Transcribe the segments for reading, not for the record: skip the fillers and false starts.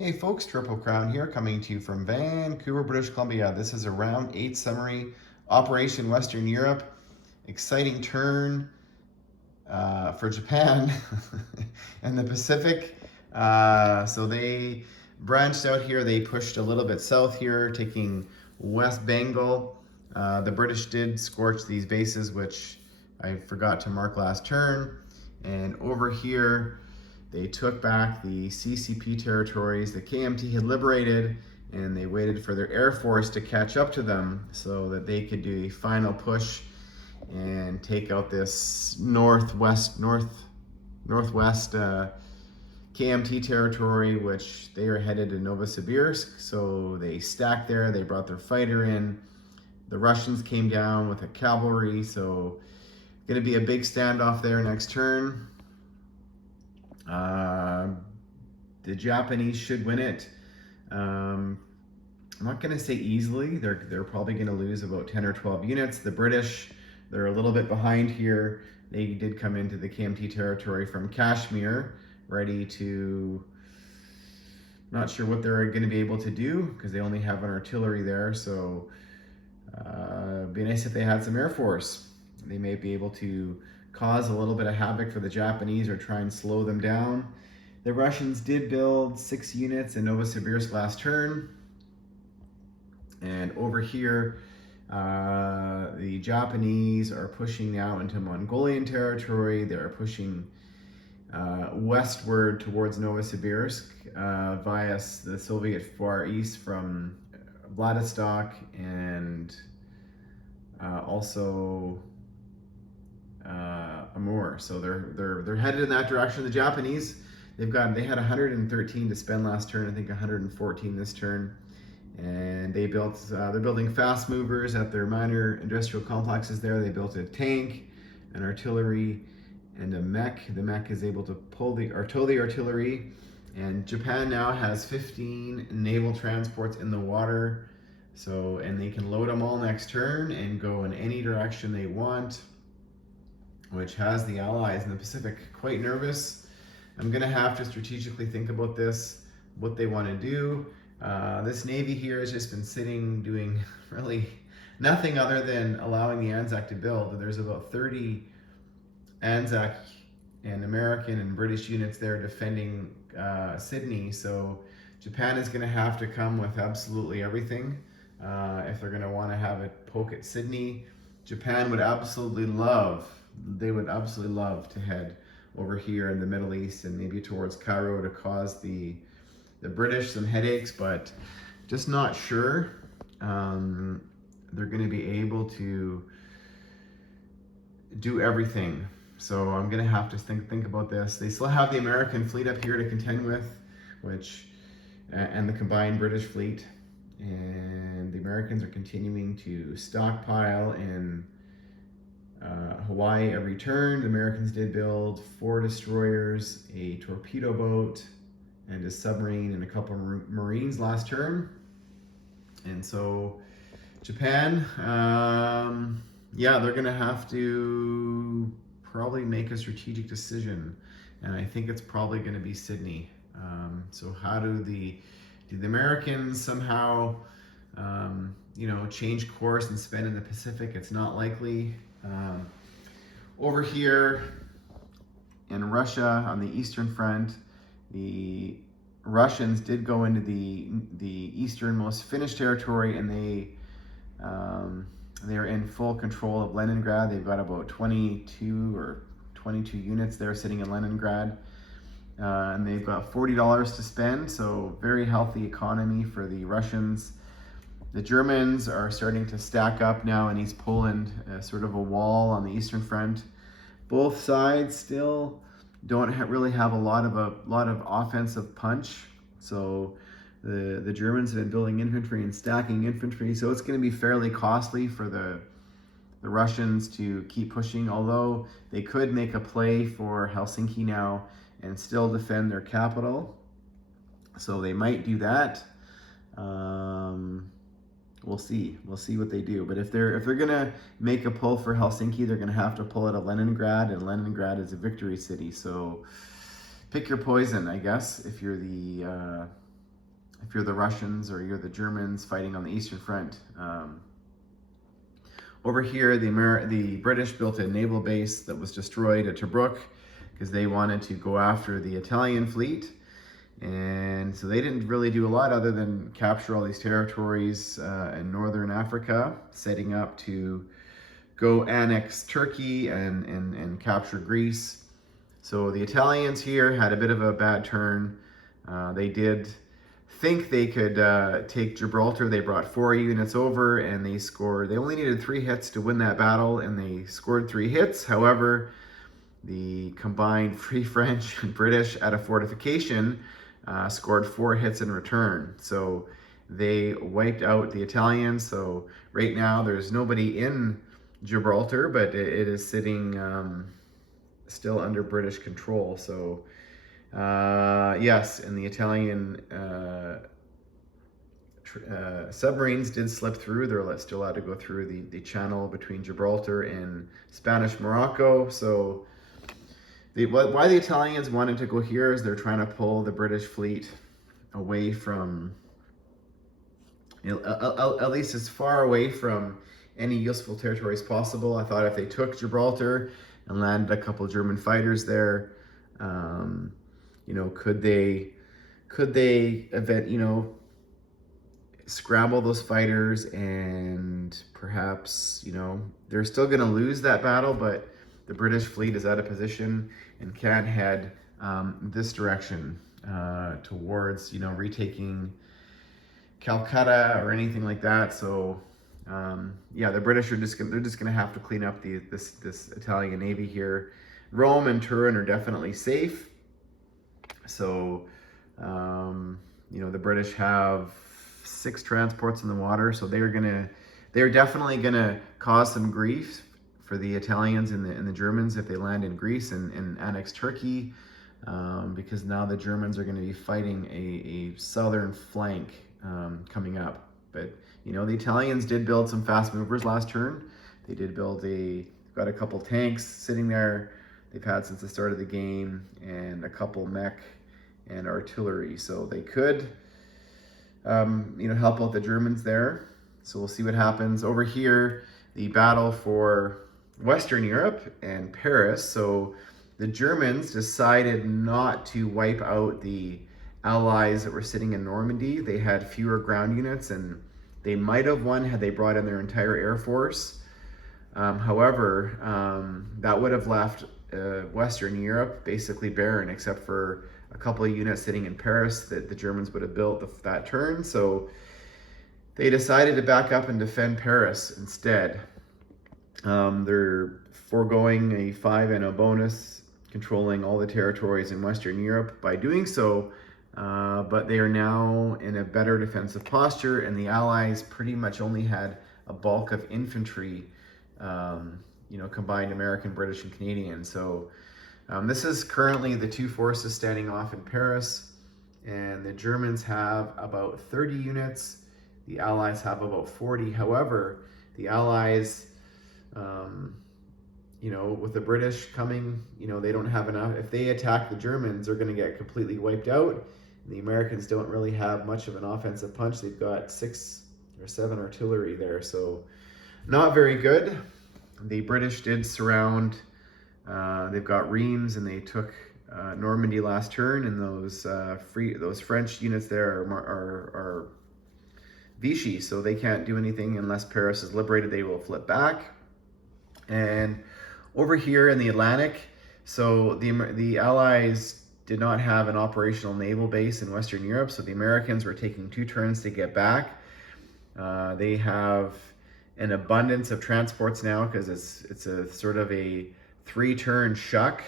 Hey folks, Triple Crown here, coming to you from Vancouver, British Columbia. This is a round 8 summary, Operation Western Europe. Exciting turn for Japan and the Pacific. So they branched out here, they pushed a little bit south here, taking West Bengal. The British did scorch these bases, which I forgot to mark last turn. And over here, they took back the CCP territories that KMT had liberated, and they waited for their Air Force to catch up to them so that they could do a final push and take out this northwest KMT territory, which they are headed to Novosibirsk. So they stacked there, they brought their fighter in. The Russians came down with a cavalry, so gonna be a big standoff there next turn. The Japanese should win it. I'm not going to say easily. They're probably going to lose about 10 or 12 units. The British, they're a little bit behind here. They did come into the KMT territory from Kashmir, ready to, not sure what they're going to be able to do because they only have an artillery there. So it'd be nice if they had some Air Force. They may be able to cause a little bit of havoc for the Japanese or try and slow them down. The Russians did build 6 units in Novosibirsk last turn. And over here, the Japanese are pushing now into Mongolian territory. They're pushing westward towards Novosibirsk via the Soviet Far East from Vladivostok and also Amur. So they're headed in that direction. The Japanese, they had 113 to spend last turn. I think 114 this turn, and they're building fast movers at their minor industrial complexes there. They built a tank, an artillery, and a mech. The mech is able to tow the artillery, and Japan now has 15 naval transports in the water. So, and they can load them all next turn and go in any direction they want, which has the allies in the Pacific quite nervous. I'm gonna have to strategically think about this, what they wanna do. This Navy here has just been sitting, doing really nothing other than allowing the Anzac to build. There's about 30 Anzac and American and British units there defending Sydney. So Japan is gonna have to come with absolutely everything if they're gonna wanna have it poke at Sydney. Japan would absolutely love to head over here in the Middle East and maybe towards Cairo to cause the British some headaches, but just not sure they're going to be able to do everything. So I'm going to have to think about this. They still have the American fleet up here to contend with, and the combined British fleet, and the Americans are continuing to stockpile in Hawaii every turn. The Americans did build 4 destroyers, a torpedo boat, and a submarine, and a couple of Marines last turn. And so Japan, they're gonna have to probably make a strategic decision, and I think it's probably gonna be Sydney. So how do the Americans somehow change course and spend in the Pacific? It's not likely. Over here in Russia on the Eastern Front, the Russians did go into the easternmost Finnish territory, and they are in full control of Leningrad. They've got about 22 units there sitting in Leningrad, and they've got $40 to spend, so very healthy economy for the Russians. The Germans are starting to stack up now in East Poland, sort of a wall on the Eastern Front. Both sides still don't really have a lot of offensive punch. So the Germans have been building infantry and stacking infantry, so it's going to be fairly costly for the Russians to keep pushing, although they could make a play for Helsinki now and still defend their capital. So they might do that. We'll see what they do. But if they're gonna make a pull for Helsinki, they're gonna have to pull out of Leningrad, and Leningrad is a victory city. So pick your poison, I guess, if you're the if you're the Russians or you're the Germans fighting on the Eastern Front. Over here, the British built a naval base that was destroyed at Tobruk because they wanted to go after the Italian fleet. And so they didn't really do a lot other than capture all these territories in northern Africa, setting up to go annex Turkey and capture Greece. So the Italians here had a bit of a bad turn. They did think they could take Gibraltar. They brought 4 units over and they scored. They only needed 3 hits to win that battle and they scored 3 hits. However, the combined Free French and British at a fortification scored 4 hits in return. So they wiped out the Italians. So right now there's nobody in Gibraltar, but it is sitting still under British control. So yes, and the Italian submarines did slip through. They're still allowed to go through the channel between Gibraltar and Spanish Morocco. So why the Italians wanted to go here is they're trying to pull the British fleet away from, at least as far away from any useful territory as possible. I thought if they took Gibraltar and landed a couple of German fighters there, could they scramble those fighters and perhaps, they're still going to lose that battle, but the British fleet is out of position and can't head this direction towards, retaking Calcutta or anything like that. So the British are just gonna have to clean up this Italian Navy here. Rome and Turin are definitely safe. So the British have 6 transports in the water, so they're definitely gonna cause some grief for the Italians and the Germans if they land in Greece and annex Turkey, because now the Germans are going to be fighting a southern flank coming up. But the Italians did build some fast movers last turn. They did got a couple tanks sitting there they've had since the start of the game, and a couple mech and artillery. So they could help out the Germans there. So we'll see what happens. Over here, the battle for Western Europe and Paris. So the Germans decided not to wipe out the allies that were sitting in Normandy. They had fewer ground units and they might have won had they brought in their entire air force. However, that would have left Western Europe basically barren except for a couple of units sitting in Paris that the Germans would have built that turn. So they decided to back up and defend Paris instead. They're foregoing a 5 bonus, controlling all the territories in Western Europe by doing so, but they are now in a better defensive posture, and the Allies pretty much only had a bulk of infantry, combined American, British, and Canadian. So this is currently the 2 forces standing off in Paris, and the Germans have about 30 units. The Allies have about 40. However, the Allies, with the British coming, they don't have enough. If they attack the Germans, they're going to get completely wiped out. And the Americans don't really have much of an offensive punch. They've got 6 or 7 artillery there, so not very good. The British did surround. They've got Reims, and they took Normandy last turn, and those French units there are Vichy, so they can't do anything unless Paris is liberated. They will flip back. And over here in the Atlantic, so the Allies did not have an operational naval base in Western Europe, so the Americans were taking 2 turns to get back. They have an abundance of transports now because it's a sort of a 3-turn shuck.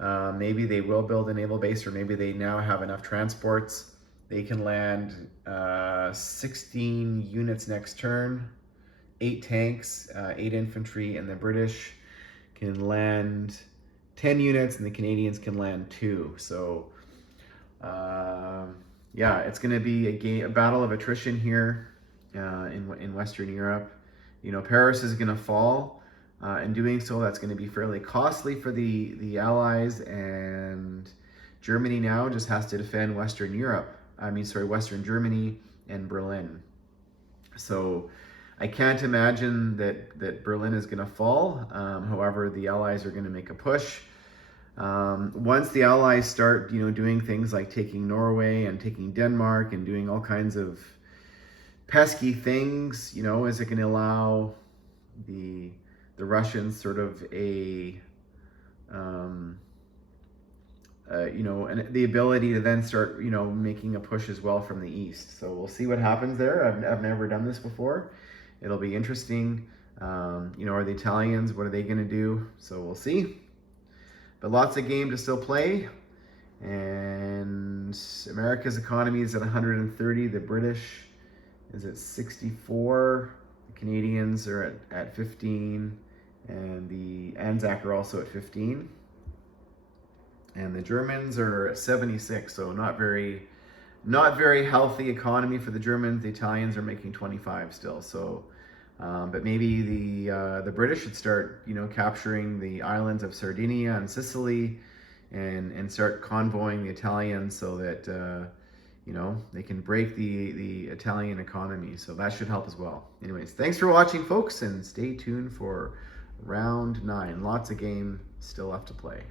Maybe they will build a naval base, or maybe they now have enough transports. They can land 16 units next turn, 8 tanks, 8 infantry, and the British can land 10 units, and the Canadians can land 2. So, it's going to be a battle of attrition here in Western Europe. Paris is going to fall. In doing so, that's going to be fairly costly for the Allies, and Germany now just has to defend Western Europe. Western Germany and Berlin. So I can't imagine that Berlin is going to fall. However, the Allies are going to make a push. Once the Allies start, doing things like taking Norway and taking Denmark and doing all kinds of pesky things, is it going to allow the Russians sort of and the ability to then start, making a push as well from the east. So we'll see what happens there. I've never done this before. It'll be interesting. Are the Italians, what are they going to do? So we'll see. But lots of game to still play. And America's economy is at 130. The British is at 64. The Canadians are at 15. And the Anzac are also at 15. And the Germans are at 76, so not very healthy economy for the Germans. The Italians are making 25 still. So, but maybe the British should start, capturing the islands of Sardinia and Sicily, and start convoying the Italians so that they can break the Italian economy. So that should help as well. Anyways, thanks for watching, folks, and stay tuned for round 9. Lots of game still left to play.